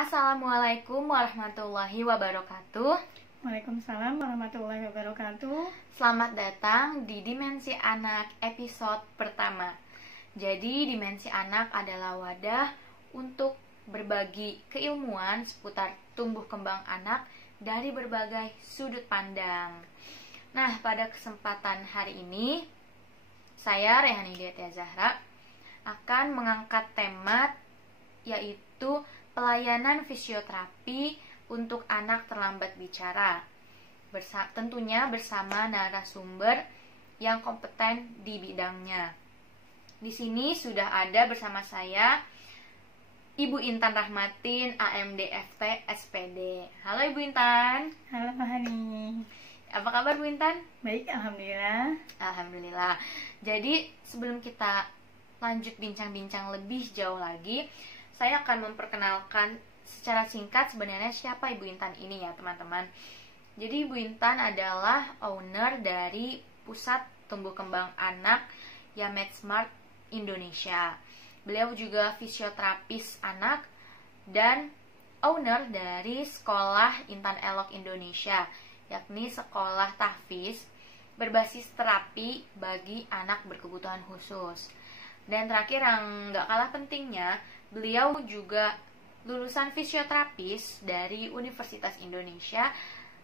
Assalamualaikum warahmatullahi wabarakatuh. Waalaikumsalam warahmatullahi wabarakatuh. Selamat datang di Dimensi Anak episode pertama. Jadi Dimensi Anak adalah wadah untuk berbagi keilmuan seputar tumbuh kembang anak dari berbagai sudut pandang. Nah, pada kesempatan hari ini saya Rehani Diatia Zahra akan mengangkat tema yaitu pelayanan fisioterapi untuk anak terlambat bicara. Tentunya bersama narasumber yang kompeten di bidangnya. Di sini sudah ada bersama saya Ibu Intan Rahmatin, AMDFT SPD. Halo Ibu Intan. Halo Pak Hani. Apa kabar Bu Intan? Baik, alhamdulillah. Alhamdulillah. Jadi sebelum kita lanjut bincang-bincang lebih jauh lagi, saya akan memperkenalkan secara singkat sebenarnya siapa Ibu Intan ini ya teman-teman. Jadi Ibu Intan adalah owner dari Pusat Tumbuh Kembang Anak YaMedSmart Indonesia. Beliau juga fisioterapis anak dan owner dari Sekolah Intan Elok Indonesia, yakni sekolah tahfiz berbasis terapi bagi anak berkebutuhan khusus. Dan terakhir yang gak kalah pentingnya, beliau juga lulusan fisioterapis dari Universitas Indonesia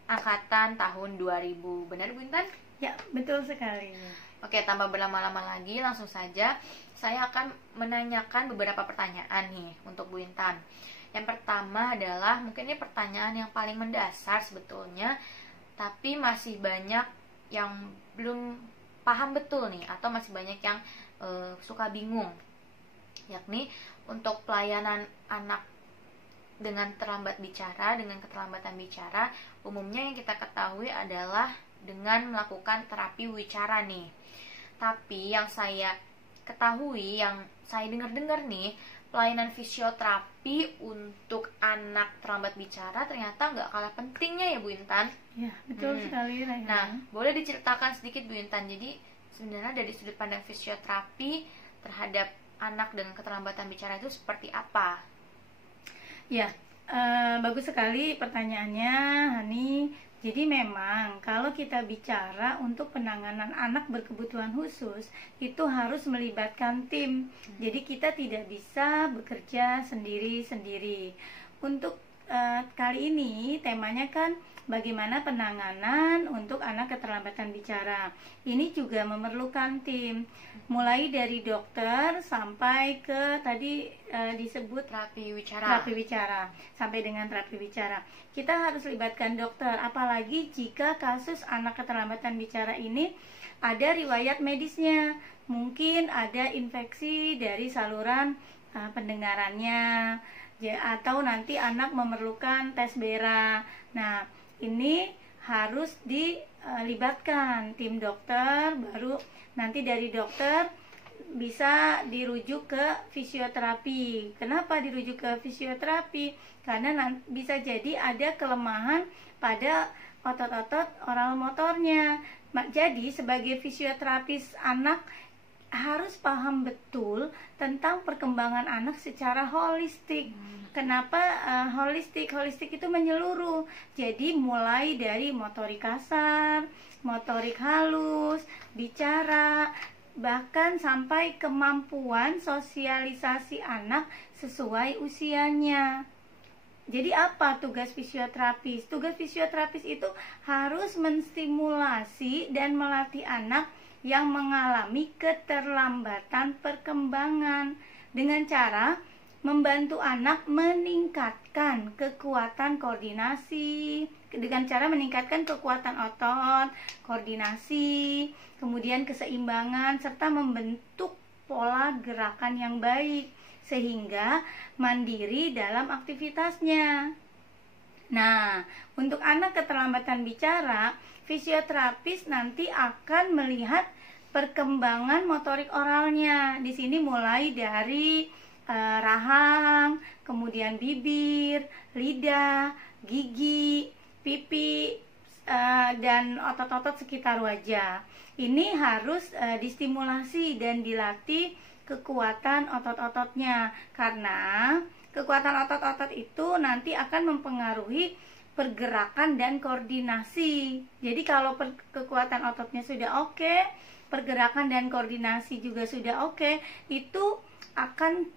angkatan tahun 2000. Benar Bu Intan? Ya, betul sekali. Oke, tanpa berlama-lama lagi, langsung saja saya akan menanyakan beberapa pertanyaan nih untuk Bu Intan. Yang pertama adalah, mungkin ini pertanyaan yang paling mendasar sebetulnya, tapi masih banyak yang belum paham betul nih, atau masih banyak yang suka bingung, yakni untuk pelayanan anak dengan terlambat bicara, dengan keterlambatan bicara, umumnya yang kita ketahui adalah dengan melakukan terapi wicara nih. Tapi yang saya ketahui, yang saya dengar-dengar nih, pelayanan fisioterapi untuk anak terlambat bicara ternyata nggak kalah pentingnya ya Bu Intan. Ya, betul sekali Rayhan. Nah, boleh diceritakan sedikit Bu Intan, jadi sebenarnya dari sudut pandang fisioterapi terhadap anak dengan keterlambatan bicara itu seperti apa? Ya, bagus sekali pertanyaannya Hani. Jadi memang kalau kita bicara untuk penanganan anak berkebutuhan khusus, itu harus melibatkan tim. Jadi kita tidak bisa bekerja sendiri-sendiri. Untuk kali ini temanya kan bagaimana penanganan untuk anak keterlambatan bicara. Ini juga memerlukan tim, mulai dari dokter sampai ke tadi disebut Terapi wicara sampai dengan terapi wicara. Kita harus libatkan dokter, apalagi jika kasus anak keterlambatan bicara ini ada riwayat medisnya, mungkin ada infeksi dari saluran pendengarannya, atau nanti anak memerlukan tes BERA. Nah, ini harus dilibatkan tim dokter, baru nanti dari dokter bisa dirujuk ke fisioterapi. Kenapa dirujuk ke fisioterapi? Karena bisa jadi ada kelemahan pada otot-otot oral motornya. Jadi sebagai fisioterapis anak harus paham betul tentang perkembangan anak secara holistik. Kenapa holistik? Holistik itu menyeluruh. Jadi mulai dari motorik kasar, motorik halus, bicara, bahkan sampai kemampuan sosialisasi anak sesuai usianya. Jadi apa tugas fisioterapis? Tugas fisioterapis itu harus menstimulasi dan melatih anak yang mengalami keterlambatan perkembangan dengan cara membantu anak meningkatkan kekuatan koordinasi, dengan cara meningkatkan kekuatan otot, koordinasi, kemudian keseimbangan, serta membentuk pola gerakan yang baik sehingga mandiri dalam aktivitasnya. Nah, untuk anak keterlambatan bicara, fisioterapis nanti akan melihat perkembangan motorik oralnya. Di sini mulai dari rahang, kemudian bibir, lidah, gigi, pipi, dan otot-otot sekitar wajah. Ini harus distimulasi dan dilatih kekuatan otot-ototnya, karena kekuatan otot-otot itu nanti akan mempengaruhi pergerakan dan koordinasi. Jadi kalau kekuatan ototnya sudah oke, pergerakan dan koordinasi juga sudah oke, itu akan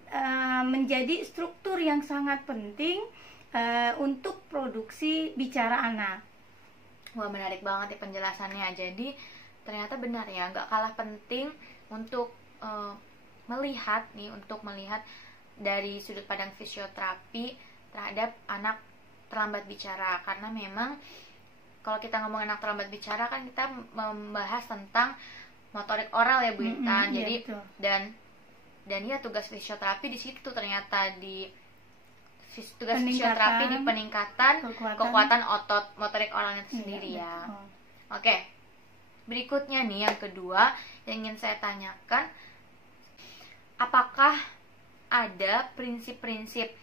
menjadi struktur yang sangat penting untuk produksi bicara anak. Wah, menarik banget ya penjelasannya. Jadi ternyata benar ya, nggak kalah penting untuk melihat dari sudut pandang fisioterapi terhadap anak terlambat bicara, karena memang kalau kita ngomong anak terlambat bicara kan kita membahas tentang motorik oral ya Bu Intan. Jadi dan ya tugas fisioterapi di situ ternyata fisioterapi di peningkatan kekuatan otot motorik oralnya itu sendiri ya. Oke. Berikutnya nih yang kedua yang ingin saya tanyakan, apakah ada prinsip-prinsip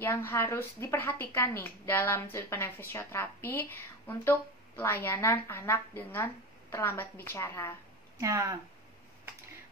yang harus diperhatikan nih dalam sudut pandang fisioterapi untuk pelayanan anak dengan terlambat bicara? Nah,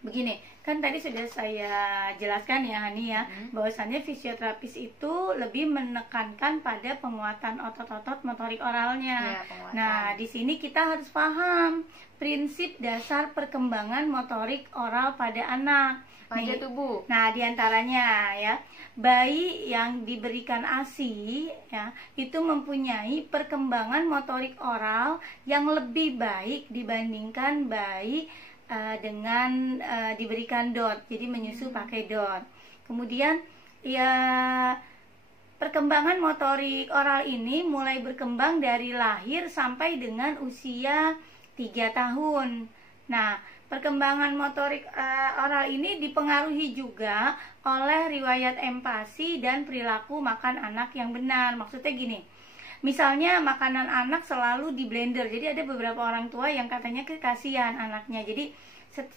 begini, kan tadi sudah saya jelaskan ya Hani ya, bahwasannya fisioterapis itu lebih menekankan pada penguatan otot-otot motorik oralnya. Nah, di sini kita harus paham prinsip dasar perkembangan motorik oral pada anak. Pada tubuh. Nah, diantaranya ya, bayi yang diberikan ASI ya, itu mempunyai perkembangan motorik oral yang lebih baik dibandingkan bayi dengan diberikan DOT, jadi menyusu pakai DOT. Kemudian ya, perkembangan motorik oral ini mulai berkembang dari lahir sampai dengan usia 3 tahun. Nah, perkembangan motorik oral ini dipengaruhi juga oleh riwayat empati dan perilaku makan anak yang benar. Maksudnya gini, misalnya makanan anak selalu di blender. Jadi ada beberapa orang tua yang katanya kasihan anaknya. Jadi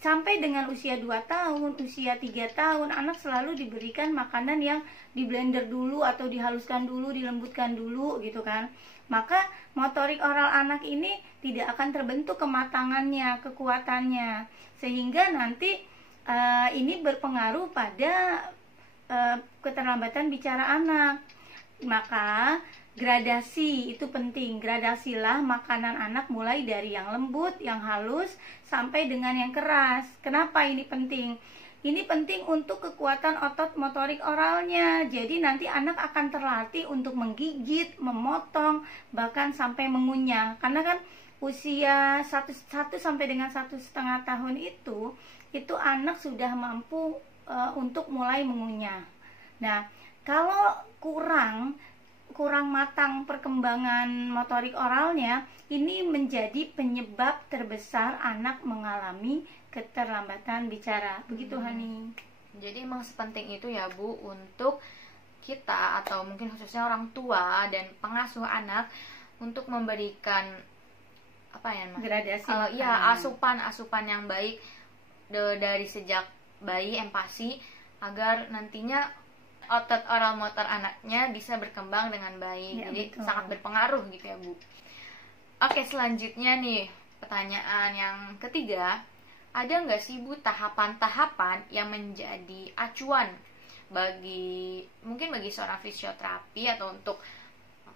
sampai dengan usia 2 tahun, usia 3 tahun, anak selalu diberikan makanan yang di blender dulu atau dihaluskan dulu, dilembutkan dulu gitu kan. Maka motorik oral anak ini tidak akan terbentuk kematangannya, kekuatannya. Sehingga nanti ini berpengaruh pada keterlambatan bicara anak. Maka gradasi itu penting. Gradasilah makanan anak mulai dari yang lembut, yang halus sampai dengan yang keras. Kenapa ini penting? Ini penting untuk kekuatan otot motorik oralnya. Jadi nanti anak akan terlatih untuk menggigit, memotong, bahkan sampai mengunyah. Karena kan usia 1 sampai dengan 1,5 tahun itu anak sudah mampu untuk mulai mengunyah. Nah, kalau kurang matang perkembangan motorik oralnya, ini menjadi penyebab terbesar anak mengalami keterlambatan bicara. Begitu Hani. Jadi emang sepenting itu ya Bu untuk kita atau mungkin khususnya orang tua dan pengasuh anak untuk memberikan apa ya Mas? Gradasi. Kalau asupan yang baik dari sejak bayi, empati, agar nantinya otot oral motor anaknya bisa berkembang dengan baik. Ya, jadi betul. sangat berpengaruh gitu ya Bu. Oke, selanjutnya nih pertanyaan yang ketiga, ada nggak sih Bu tahapan-tahapan yang menjadi acuan bagi seorang fisioterapi atau untuk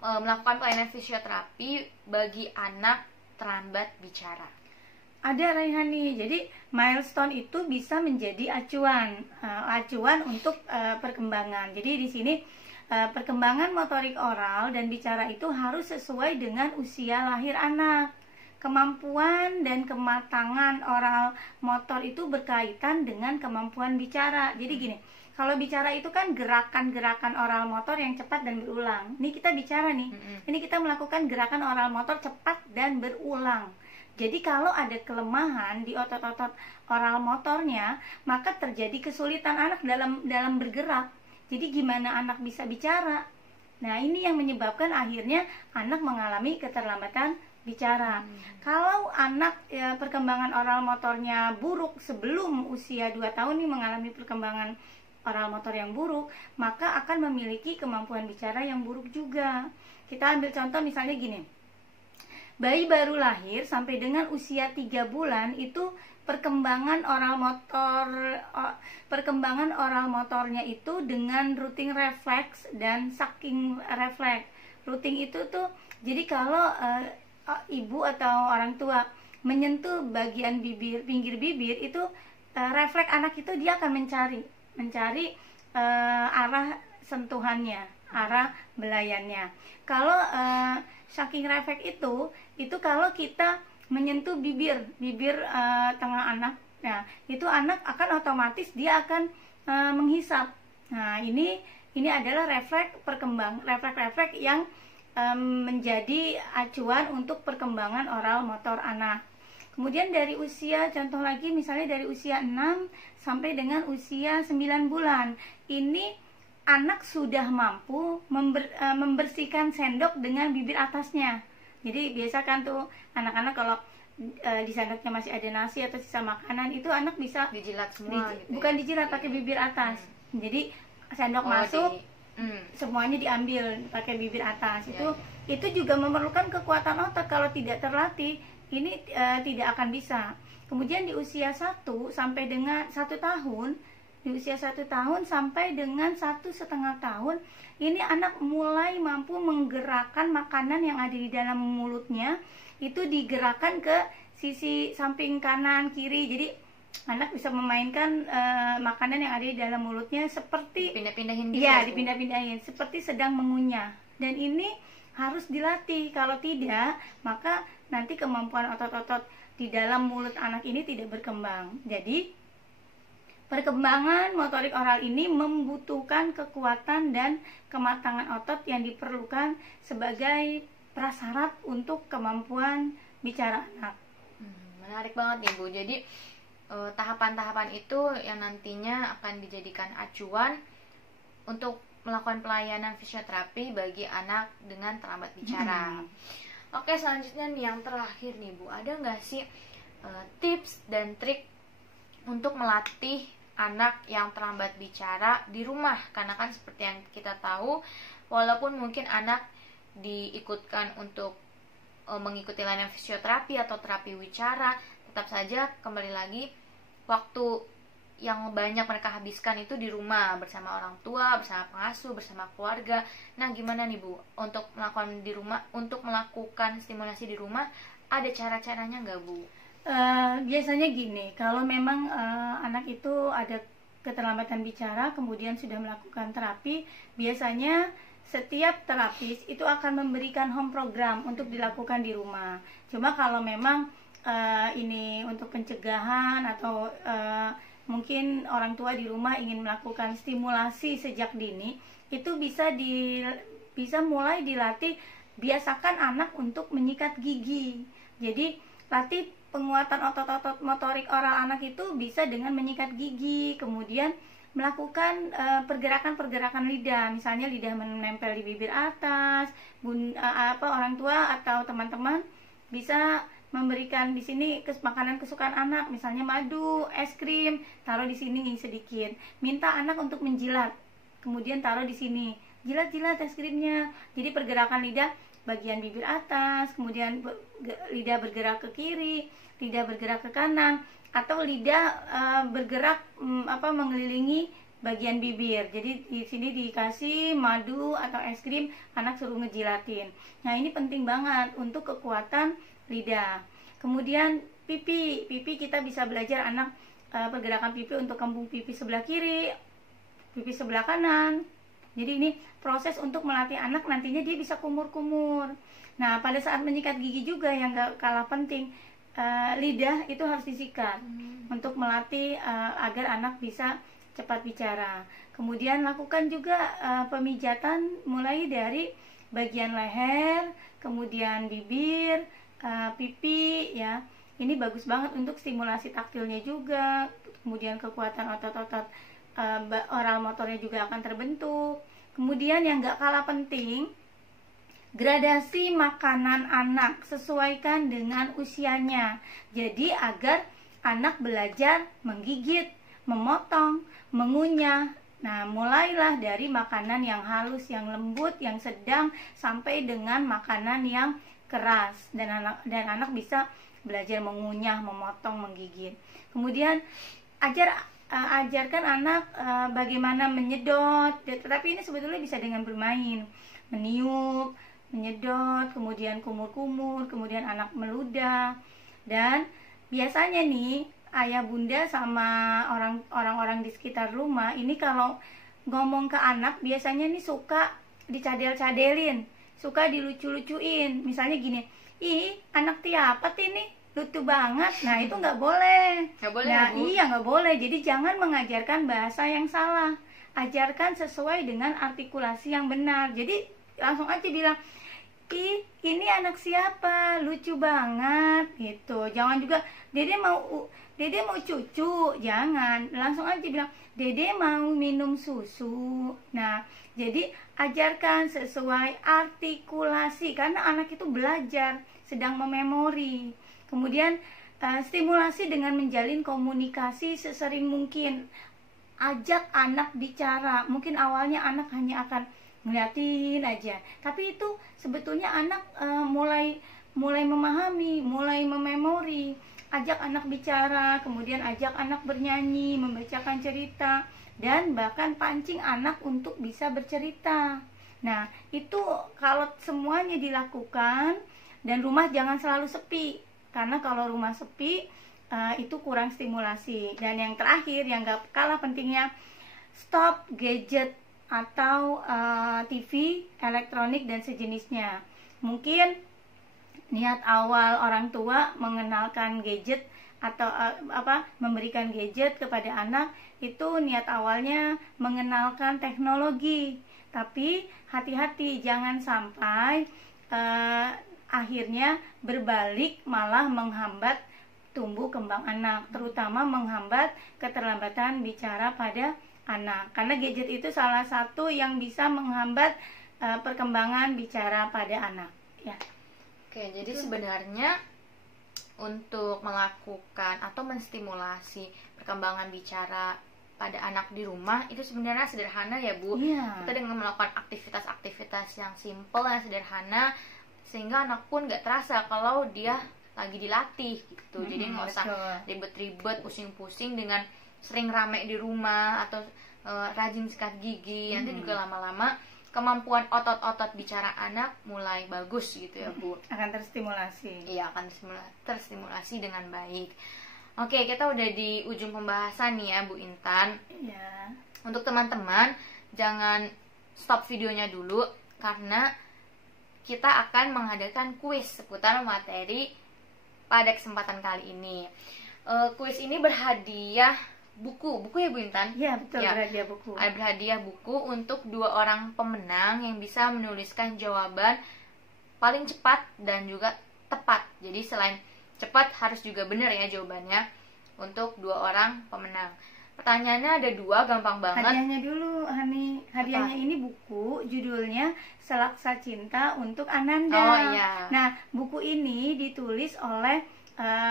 melakukan pelayanan fisioterapi bagi anak terlambat bicara? Ada Raihani. Jadi milestone itu bisa menjadi acuan untuk perkembangan. Jadi di sini perkembangan motorik oral dan bicara itu harus sesuai dengan usia lahir anak. Kemampuan dan kematangan oral motor itu berkaitan dengan kemampuan bicara. Jadi gini, kalau bicara itu kan gerakan-gerakan oral motor yang cepat dan berulang. Ini kita bicara nih, ini kita melakukan gerakan oral motor cepat dan berulang. Jadi kalau ada kelemahan di otot-otot oral motornya, maka terjadi kesulitan anak dalam bergerak. Jadi gimana anak bisa bicara? Nah, ini yang menyebabkan akhirnya anak mengalami keterlambatan bicara. Kalau anak perkembangan oral motornya buruk sebelum usia 2 tahun ini mengalami perkembangan oral motor yang buruk, maka akan memiliki kemampuan bicara yang buruk juga. Kita ambil contoh misalnya gini. bayi baru lahir sampai dengan usia 3 bulan itu perkembangan oral motornya itu dengan routing refleks dan sucking refleks. Routing itu tuh jadi kalau ibu atau orang tua menyentuh bagian bibir, pinggir bibir itu refleks anak itu dia akan mencari arah sentuhannya, arah belayannya. Kalau sucking refleks itu kalau kita menyentuh bibir tengah anak, nah itu anak akan otomatis dia akan menghisap. Nah ini adalah refleks yang menjadi acuan untuk perkembangan oral motor anak. Kemudian dari usia, contoh lagi misalnya dari usia 6 sampai dengan usia 9 bulan, ini anak sudah mampu membersihkan sendok dengan bibir atasnya. Jadi biasa kan tuh anak-anak kalau di sendoknya masih ada nasi atau sisa makanan, itu anak bisa dijilat semua gitu. Bukan dijilat, pakai bibir atas. Jadi sendok masuk semuanya diambil pakai bibir atas. Itu juga memerlukan kekuatan otot. Kalau tidak terlatih ini tidak akan bisa. Kemudian di usia 1 sampai dengan 1 tahun, di usia 1 tahun sampai dengan 1,5 tahun, ini anak mulai mampu menggerakkan makanan yang ada di dalam mulutnya, itu digerakkan ke sisi samping kanan kiri. Jadi anak bisa memainkan makanan yang ada di dalam mulutnya seperti dipindah-pindahin. Iya, dipindah-pindahin seperti sedang mengunyah. Dan ini harus dilatih. Kalau tidak, maka nanti kemampuan otot-otot di dalam mulut anak ini tidak berkembang. Jadi perkembangan motorik oral ini membutuhkan kekuatan dan kematangan otot yang diperlukan sebagai prasyarat untuk kemampuan bicara anak. Menarik banget nih Bu. Jadi tahapan-tahapan itu yang nantinya akan dijadikan acuan untuk melakukan pelayanan fisioterapi bagi anak dengan terlambat bicara. Oke, selanjutnya nih yang terakhir nih Bu, ada nggak sih tips dan trik untuk melatih anak yang terlambat bicara di rumah? Karena kan seperti yang kita tahu, walaupun mungkin anak diikutkan untuk mengikuti layanan fisioterapi atau terapi wicara, tetap saja kembali lagi waktu yang banyak mereka habiskan itu di rumah bersama orang tua, bersama pengasuh, bersama keluarga. Nah, gimana nih Bu untuk melakukan di rumah, untuk melakukan stimulasi di rumah, ada cara-caranya nggak Bu? Biasanya gini, kalau memang anak itu ada keterlambatan bicara, kemudian sudah melakukan terapi, biasanya setiap terapis itu akan memberikan home program untuk dilakukan di rumah. Cuma kalau memang ini untuk pencegahan atau mungkin orang tua di rumah ingin melakukan stimulasi sejak dini, itu bisa mulai dilatih. Biasakan anak untuk menyikat gigi. Jadi latih penguatan otot-otot motorik oral anak itu bisa dengan menyikat gigi, kemudian melakukan pergerakan-pergerakan lidah, misalnya lidah menempel di bibir atas. Orang tua atau teman-teman bisa memberikan di sini makanan kesukaan anak, misalnya madu, es krim, taruh di sini sedikit. Minta anak untuk menjilat, kemudian taruh di sini, jilat-jilat es krimnya. Jadi pergerakan lidah bagian bibir atas, kemudian lidah bergerak ke kiri, lidah bergerak ke kanan, atau lidah bergerak mengelilingi bagian bibir. Jadi di sini dikasih madu atau es krim, anak suruh ngejilatin. Nah, ini penting banget untuk kekuatan lidah. Kemudian pipi kita bisa belajar anak pergerakan pipi untuk kembung pipi sebelah kiri, pipi sebelah kanan. Jadi ini proses untuk melatih anak, nantinya dia bisa kumur-kumur. Nah, pada saat menyikat gigi juga yang gak kalah penting, lidah itu harus disikat untuk melatih agar anak bisa cepat bicara. Kemudian lakukan juga pemijatan mulai dari bagian leher, kemudian bibir, pipi ya. Ini bagus banget untuk stimulasi taktilnya juga. Kemudian kekuatan otot-otot oral motornya juga akan terbentuk. Kemudian yang gak kalah penting, gradasi makanan anak sesuaikan dengan usianya. Jadi agar anak belajar menggigit, memotong, mengunyah. Nah, mulailah dari makanan yang halus, yang lembut, yang sedang, sampai dengan makanan yang keras dan anak bisa belajar mengunyah, memotong, menggigit. Kemudian ajarkan anak bagaimana menyedot, tetapi ini sebetulnya bisa dengan bermain, meniup, menyedot, kemudian kumur-kumur, kemudian anak meludah. Dan biasanya nih ayah bunda sama orang-orang di sekitar rumah ini kalau ngomong ke anak biasanya nih suka dicadel-cadelin, suka dilucu-lucuin. Misalnya gini, ih anak tiapet ini lucu banget. Nah itu nggak boleh. Nah Bu. iya nggak boleh. Jadi jangan mengajarkan bahasa yang salah, ajarkan sesuai dengan artikulasi yang benar. Jadi langsung aja bilang, ih ini anak siapa, lucu banget gitu. Jangan juga dede mau cucu, jangan, langsung aja bilang dede mau minum susu. Nah jadi ajarkan sesuai artikulasi, karena anak itu belajar, sedang mememori. Kemudian stimulasi dengan menjalin komunikasi sesering mungkin. Ajak anak bicara. Mungkin awalnya anak hanya akan ngeliatin aja, tapi itu sebetulnya anak mulai memahami, mulai mememori. Ajak anak bicara, kemudian ajak anak bernyanyi, membacakan cerita, dan bahkan pancing anak untuk bisa bercerita. Nah itu kalau semuanya dilakukan, dan rumah jangan selalu sepi, karena kalau rumah sepi itu kurang stimulasi. Dan yang terakhir yang gak kalah pentingnya, stop gadget atau TV, elektronik dan sejenisnya. Mungkin niat awal orang tua mengenalkan gadget atau memberikan gadget kepada anak itu niat awalnya mengenalkan teknologi, tapi hati-hati jangan sampai akhirnya berbalik malah menghambat tumbuh kembang anak, terutama menghambat keterlambatan bicara pada anak, karena gadget itu salah satu yang bisa menghambat perkembangan bicara pada anak ya. Oke, jadi sebenarnya untuk melakukan atau menstimulasi perkembangan bicara pada anak di rumah itu sebenarnya sederhana ya Bu. Iya. Kita dengan melakukan aktivitas-aktivitas yang simple, yang sederhana, sehingga anak pun gak terasa kalau dia lagi dilatih gitu. Jadi nggak usah ribet-ribet, pusing-pusing dengan sering rame di rumah atau rajin sikat gigi. Nanti juga lama-lama kemampuan otot-otot bicara anak mulai bagus gitu ya Bu. Akan terstimulasi. Iya, akan terstimulasi dengan baik. Oke, kita udah di ujung pembahasan nih ya Bu Intan. Iya. Untuk teman-teman jangan stop videonya dulu, karena kita akan mengadakan kuis seputar materi pada kesempatan kali ini. Kuis ini berhadiah buku ya Bu Intan? Iya betul, ya. Berhadiah buku. Berhadiah buku untuk 2 orang pemenang yang bisa menuliskan jawaban paling cepat dan juga tepat. Jadi selain cepat harus juga benar ya jawabannya untuk 2 orang pemenang. Pertanyaannya ada 2, gampang banget. Hadiahnya dulu, Hani. Hadiahnya ini buku, judulnya Selaksa Cinta untuk Ananda. Oh iya. Nah, buku ini ditulis oleh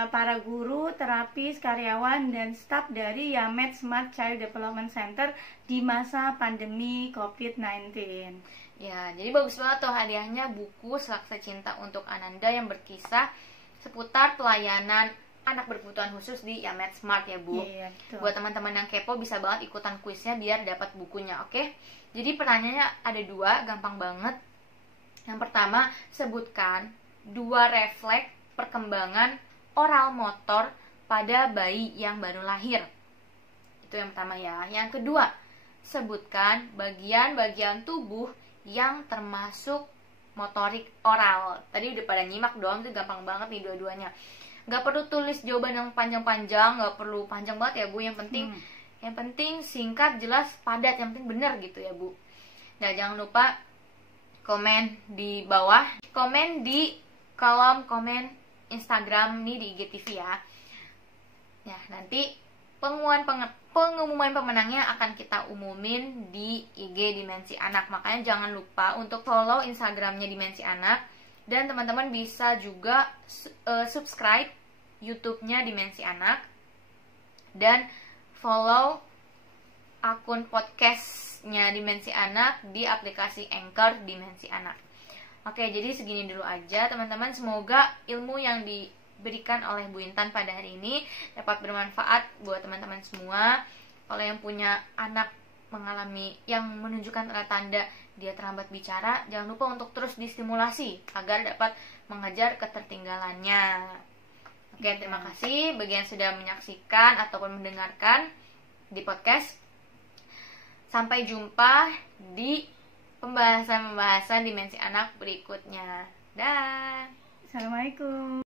para guru, terapis, karyawan, dan staf dari Yamed Smart Child Development Center di masa pandemi COVID-19. Ya, jadi bagus banget tuh hadiahnya, buku Selaksa Cinta untuk Ananda yang berkisah seputar pelayanan anak berkebutuhan khusus di Yamed Smart ya Bu. Iya, betul. Buat teman-teman yang kepo bisa banget ikutan kuisnya biar dapat bukunya, oke? Jadi pertanyaannya ada 2, gampang banget. Yang pertama, sebutkan 2 refleks perkembangan oral motor pada bayi yang baru lahir. Itu yang pertama ya. Yang kedua, sebutkan bagian-bagian tubuh yang termasuk motorik oral. Tadi udah pada nyimak dong, itu gampang banget nih dua-duanya. Gak perlu tulis jawaban yang panjang-panjang, gak perlu panjang banget ya Bu. Yang penting singkat, jelas, padat, yang penting bener gitu ya Bu. Nah jangan lupa komen di bawah, komen di kolom komen Instagram nih di IGTV ya. Nah nanti pengumuman pemenangnya akan kita umumin di IG Dimensi Anak. Makanya jangan lupa untuk follow Instagramnya Dimensi Anak. Dan teman-teman bisa juga subscribe YouTube-nya Dimensi Anak. Dan follow akun podcastnya Dimensi Anak di aplikasi Anchor Dimensi Anak. Oke, jadi segini dulu aja teman-teman. Semoga ilmu yang diberikan oleh Bu Intan pada hari ini dapat bermanfaat buat teman-teman semua. Kalau yang punya anak mengalami yang menunjukkan tanda-tanda dia terlambat bicara, jangan lupa untuk terus distimulasi agar dapat mengejar ketertinggalannya. Oke, terima kasih bagi yang sudah menyaksikan ataupun mendengarkan di podcast. Sampai jumpa di pembahasan dimensi anak berikutnya. Dah. Assalamualaikum.